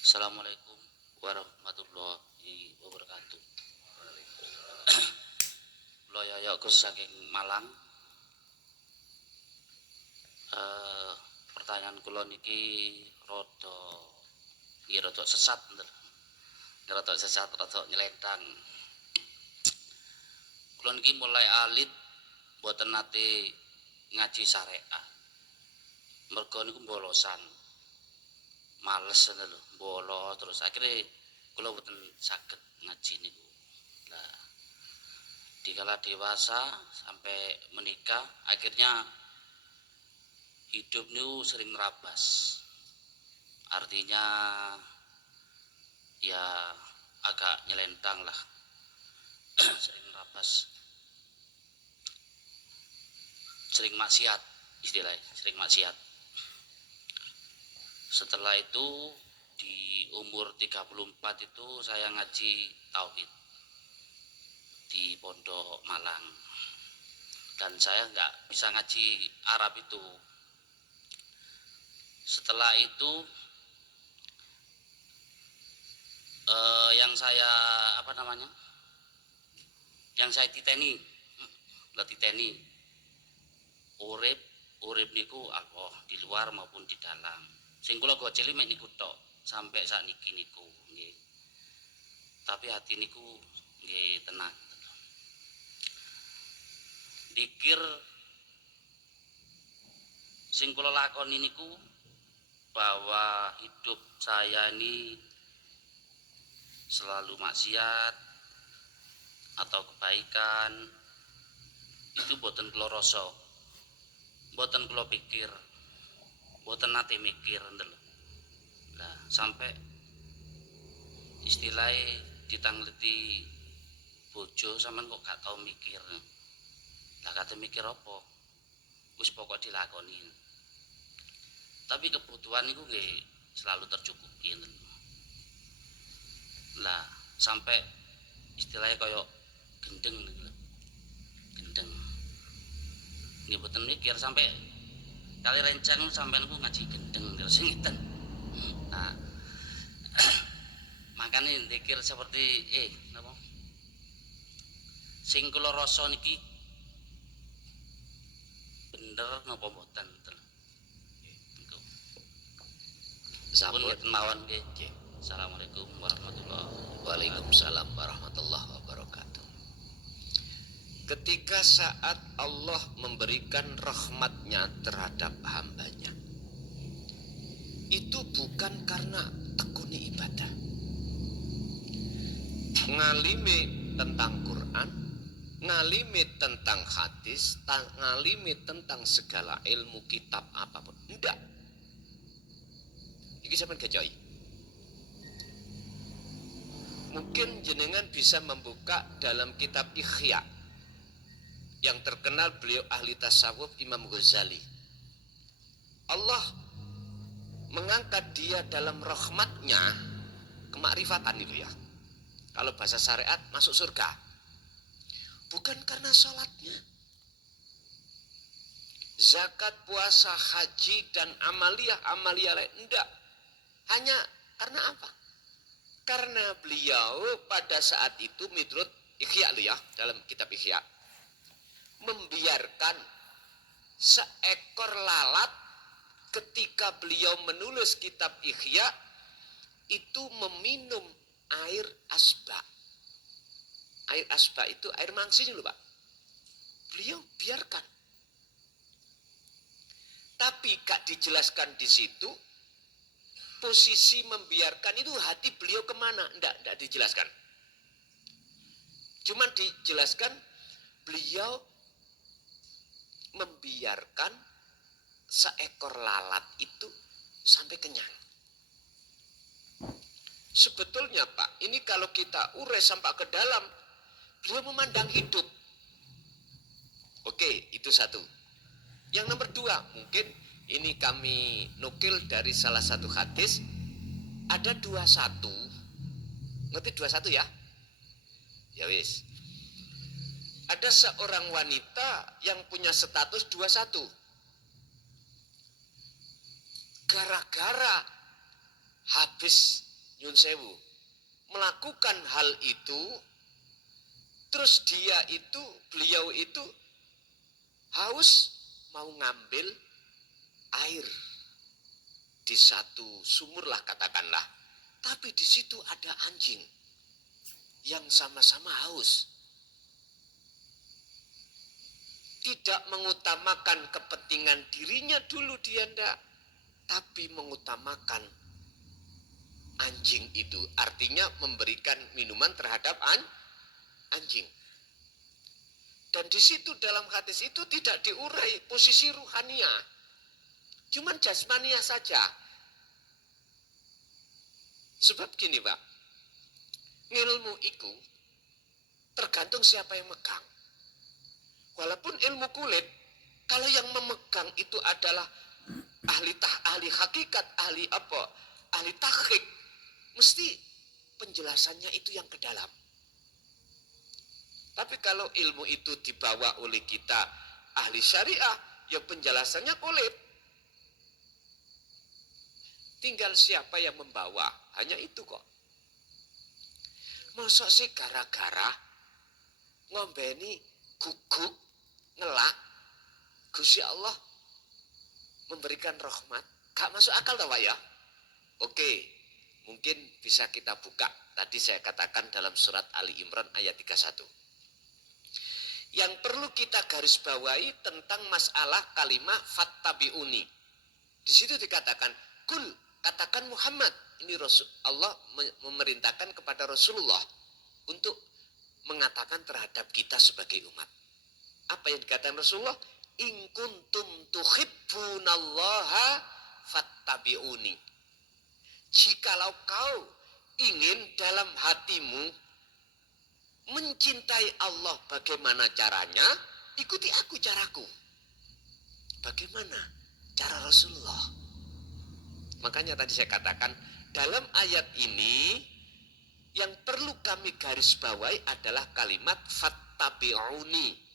Assalamualaikum warahmatullahi wabarakatuh. Kula Yoyo Gus saking Malang. Eh, Pertanyaan kula niki rada sesat, rada sesat, rada nyelentang. Kula niki mulai alit mboten nate ngaji syariah. Mergo niku bolosan. Males lho, bolos terus akhirnya kula mboten saged ngaji niku. Lah, dikala dewasa sampai menikah akhirnya hidup niku sering nerabas. Artinya ya agak nyelentang lah. Sering nerabas, sering maksiat istilahnya, sering maksiat. Setelah itu di umur 34 itu saya ngaji tauhid di Pondok Malang. Dan saya nggak bisa ngaji Arab itu. Setelah itu yang saya yang saya titeni urip niku Allah di luar maupun di dalam. Sing kula gojeli mek niku tok sampai sakniki niku nggih. Tapi hati niku nggih tenang. Dikir sing kula lakoni niku bahwa hidup saya ini selalu maksiat atau kebaikan itu boten kula rasa, boten kula pikir, boten nate mikir ndel. Lah sampai istilahnya ditangleti bojo sampean kok gak tau mikir. Lah kate mikir apa? Wis pokok dilakoni. Tapi kebutuhan itu nggih selalu tercukupi. Lah sampai istilahnya koyo gendeng gendeng. Nggih boten mikir sampai kali rencang sampean ku ngaji gendeng terus ngeten. Nah, makanya dikir seperti napa? Sing kula rasa niki bener napa mboten? Sampun mawon nggih. Assalamualaikum warahmatullahi wabarakatuh. Waalaikumsalam warahmatullahi wabarakatuh. Ketika saat Allah memberikan rahmatnya terhadap hambanya, itu bukan karena tekuni ibadah, ngalimi tentang Quran, ngalimi tentang hadis, ngalimi tentang segala ilmu kitab apapun. Enggak. Iki sampeyan gejoi. Mungkin jenengan bisa membuka dalam kitab Ihya yang terkenal, beliau ahli tasawuf, Imam Ghazali. Allah mengangkat dia dalam rahmatnya, kemakrifatan itu ya. Kalau bahasa syariat masuk surga. Bukan karena sholatnya. Zakat, puasa, haji, dan amalia lain. Enggak. Hanya karena apa? Karena beliau pada saat itu menurut Ihya ya, dalam kitab Ihya, membiarkan seekor lalat ketika beliau menulis kitab Ihya itu meminum air asba. Air asba itu air mangsing loh Pak. Beliau biarkan. Tapi gak dijelaskan di situ posisi membiarkan itu hati beliau kemana? Enggak dijelaskan. Cuma dijelaskan beliau membiarkan seekor lalat itu sampai kenyang. Sebetulnya Pak, ini kalau kita urai sampai ke dalam, beliau memandang hidup. Oke, itu satu. Yang nomor dua, mungkin ini kami nukil dari salah satu hadis. Ada 21. Ngerti 21 ya? Ya wis. Ada seorang wanita yang punya status 21. Gara-gara habis nyun sewu, melakukan hal itu, terus beliau itu haus mau ngambil air di satu sumur lah katakanlah, tapi di situ ada anjing yang sama-sama haus. Tidak mengutamakan kepentingan dirinya dulu dia ndak, tapi mengutamakan anjing itu, artinya memberikan minuman terhadap anjing. Dan di situ dalam hadis itu tidak diurai posisi ruhania, cuman jasmania saja. Sebab gini Pak, ilmu itu tergantung siapa yang megang. Walaupun ilmu kulit, kalau yang memegang itu adalah ahli hakikat, ahli takhik, mesti penjelasannya itu yang ke dalam. Tapi kalau ilmu itu dibawa oleh kita ahli syariah, ya penjelasannya kulit. Tinggal siapa yang membawa, hanya itu kok. Masa sih gara-gara ngombeni guguk, ngelak, Gusti Allah memberikan rahmat. Gak masuk akal tau Pak ya? Oke, mungkin bisa kita buka. Tadi saya katakan dalam surat Ali Imran ayat 31. Yang perlu kita garis bawahi tentang masalah kalimat fattabi'uni. Di situ dikatakan, kul, katakan Muhammad. Ini Allah memerintahkan kepada Rasulullah untuk mengatakan terhadap kita sebagai umat. Apa yang dikatakan Rasulullah? In kuntum tuhibbunallaha fattabi'uni. Jikalau kau ingin dalam hatimu mencintai Allah, bagaimana caranya? Ikuti aku caraku. Bagaimana cara Rasulullah? Makanya tadi saya katakan, dalam ayat ini yang perlu kami garis bawahi adalah kalimat fattabi'uni.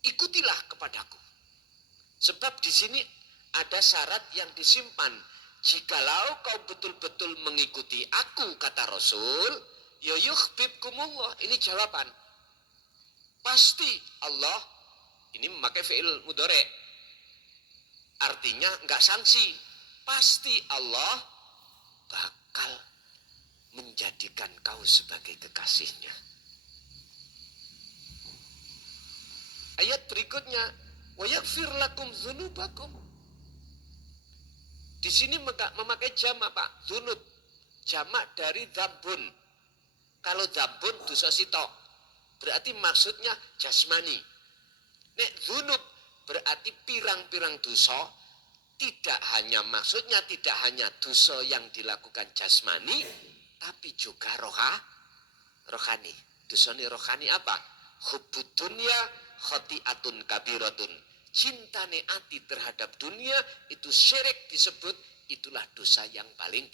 Ikutilah kepadaku. Sebab di sini ada syarat yang disimpan. Jikalau kau betul-betul mengikuti aku, kata Rasul, ya yuhibbukumullah. Ini jawaban. Pasti Allah, ini memakai fi'il mudhari'. Artinya enggak sanksi. Pasti Allah bakal menjadikan kau sebagai kekasihnya. Ayat berikutnya, wa yaghfir lakum dzunubakum. Di sini memakai jamak Pak, dzunub. Jamak dari dzambun. Kalau dzambun dosa sitok, berarti maksudnya jasmani. Nek dzunub berarti pirang-pirang dosa, maksudnya tidak hanya dosa yang dilakukan jasmani, tapi juga rohani. Dosane rohani apa? Hubbud dunya khati'atun kabiratun. Cintane ati terhadap dunia itu syirik disebut, itulah dosa yang paling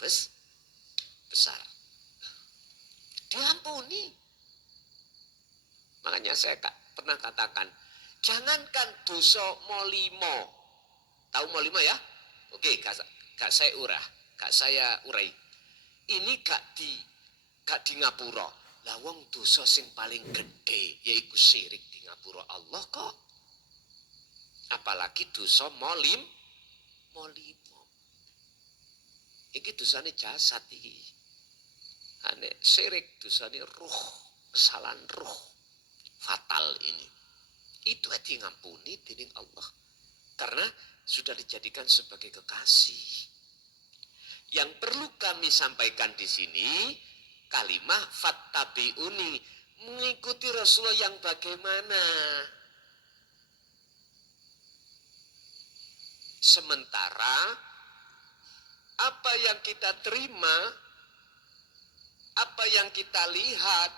besar. Diampuni. Makanya saya pernah katakan, jangankan dosa molimo. Tahu molimo ya? Oke, gak saya urai. Ini gak di ngapura. Lah wong dosa sing paling gede yaiku syirik di ngapura Allah kok. Apalagi dosa molimo. Iki dosane jasad iki. Ane syirik dosane ruh, kesalahan ruh. Fatal ini. Itu di ngampuni dening Allah. Karena sudah dijadikan sebagai kekasih. Yang perlu kami sampaikan di sini kalimat fattabi'uni, mengikuti Rasulullah yang bagaimana? Sementara apa yang kita terima, apa yang kita lihat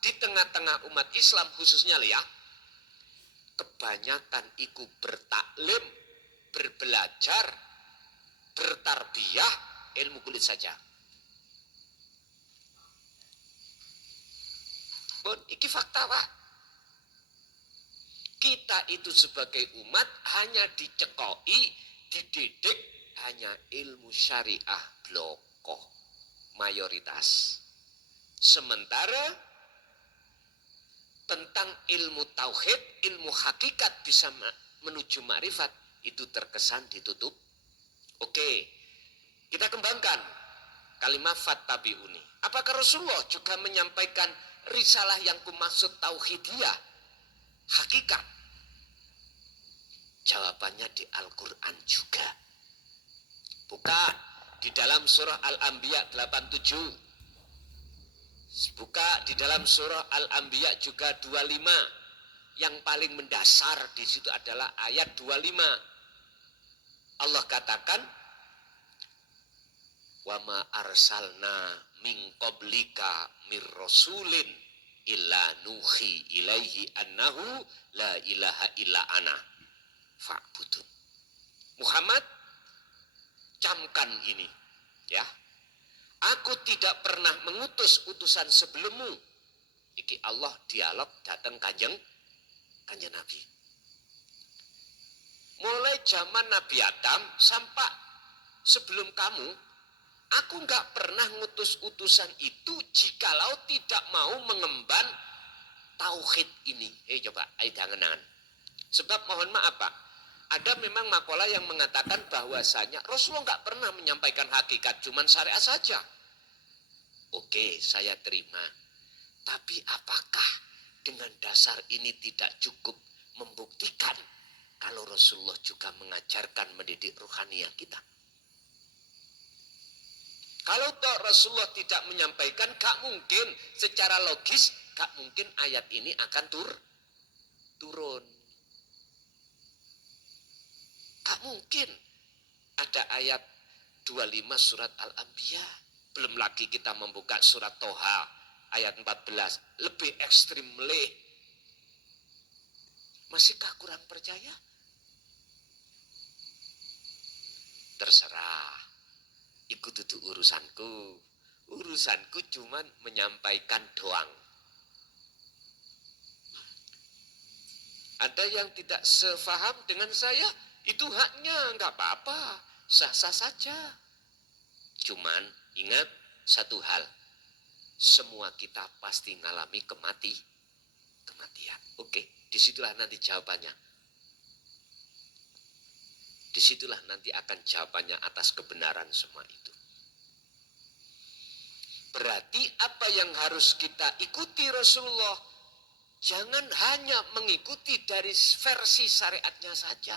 di tengah-tengah umat Islam khususnya ya, kebanyakan ikut bertaklim, berbelajar, bertarbiyah ilmu kulit saja. Bon, iki fakta Pak. Kita itu sebagai umat hanya dicekoi, dididik hanya ilmu syariah bloko. mayoritas. Sementara tentang ilmu tauhid, ilmu hakikat bisa menuju ma'rifat, itu terkesan ditutup. Oke, kita kembangkan kalimat fattabi'uni. Apakah Rasulullah juga menyampaikan risalah yang kumaksud tauhidiyah, hakikat? Jawabannya di Al-Quran juga. Buka di dalam surah Al-Anbiya 87. Buka di dalam surah Al-Anbiya juga 25. Yang paling mendasar di situ adalah ayat 25. Allah katakan, wa ma arsalna min qablika mir rasulin illa nuhi ilaihi annahu la ilaha illa ana fa'budun. Muhammad, camkan ini ya. Aku tidak pernah mengutus utusan sebelummu. Iki Allah dialog datang kanjeng Nabi. Mulai zaman Nabi Adam sampai sebelum kamu, aku nggak pernah ngutus utusan itu jikalau tidak mau mengemban tauhid ini. Coba, ayo jangan-jangan. Sebab mohon maaf Pak, ada memang makalah yang mengatakan bahwasanya Rasulullah nggak pernah menyampaikan hakikat, cuman syariat saja. Oke, saya terima. Tapi apakah dengan dasar ini tidak cukup membuktikan kalau Rasulullah juga mengajarkan mendidik rohaniah kita? Kalau toh Rasulullah tidak menyampaikan, gak mungkin secara logis, gak mungkin ayat ini akan turun. Gak mungkin ada ayat 25 surat Al-Anbiya. Belum lagi kita membuka surat Toha ayat 14. Lebih ekstrim leh. Masihkah kurang percaya? Terserah. Ikut itu urusanku. Urusanku cuman menyampaikan doang. Ada yang tidak sefaham dengan saya, itu haknya, nggak apa-apa, sah-sah saja. Cuman ingat satu hal, semua kita pasti ngalami kematian. Oke, disitulah nanti jawabannya. Disitulah nanti akan jawabannya atas kebenaran semua itu. Berarti apa yang harus kita ikuti Rasulullah, jangan hanya mengikuti dari versi syariatnya saja.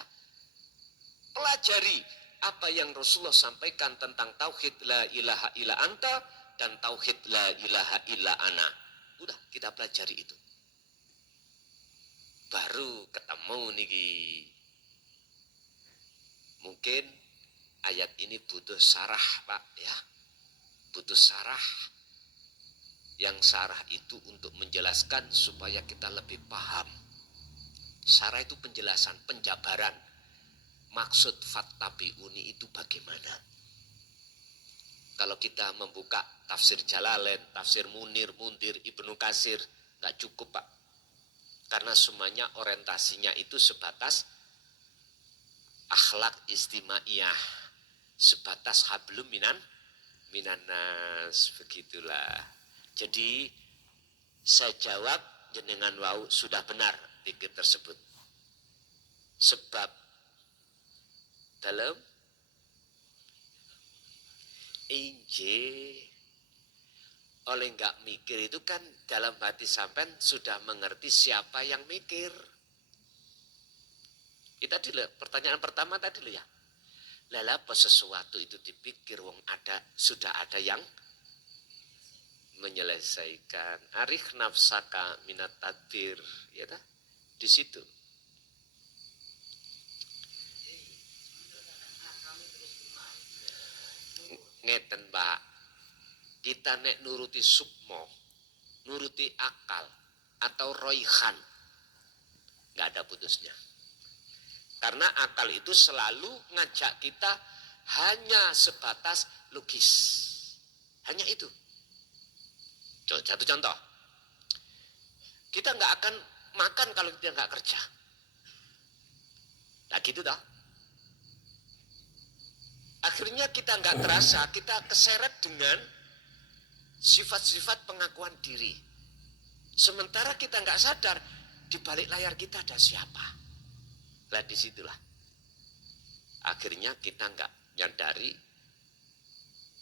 Pelajari apa yang Rasulullah sampaikan tentang tauhid la ilaha illa anta dan tauhid la ilaha illa ana. Udah, kita pelajari itu. Baru ketemu niki. Mungkin ayat ini butuh sarah, Pak, ya. Butuh sarah. Yang sarah itu untuk menjelaskan supaya kita lebih paham. Sarah itu penjelasan, penjabaran. Maksud fattabi'uni itu bagaimana? Kalau kita membuka tafsir Jalalain, tafsir Munir, Ibnu Katsir, nggak cukup Pak. Karena semuanya orientasinya itu sebatas akhlak istimaiyah, sebatas hablum minanas, begitulah. Jadi saya jawab jenengan wau sudah benar pikir tersebut. Sebab dalam Injil oleh nggak mikir itu kan dalam hati sampean sudah mengerti siapa yang mikir. Itu tadi loh, pertanyaan pertama tadi loh ya. Lala apa sesuatu itu dipikir wong ada, sudah ada yang menyelesaikan. Arikh nafsaka minat tadbir, ya dah? Di situ. Ngeten Mbak, kita nek nuruti sukmo, nuruti akal atau roihan, nggak ada putusnya. Karena akal itu selalu ngajak kita hanya sebatas logis, hanya itu. Satu contoh, kita nggak akan makan kalau kita nggak kerja. Nah gitu dah. Akhirnya kita nggak terasa, kita keseret dengan sifat-sifat pengakuan diri. Sementara kita nggak sadar, di balik layar kita ada siapa. Lah disitulah. Akhirnya kita nggak nyadari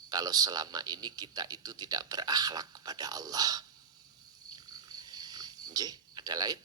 kalau selama ini kita itu tidak berakhlak kepada Allah. Nggih, ada lain?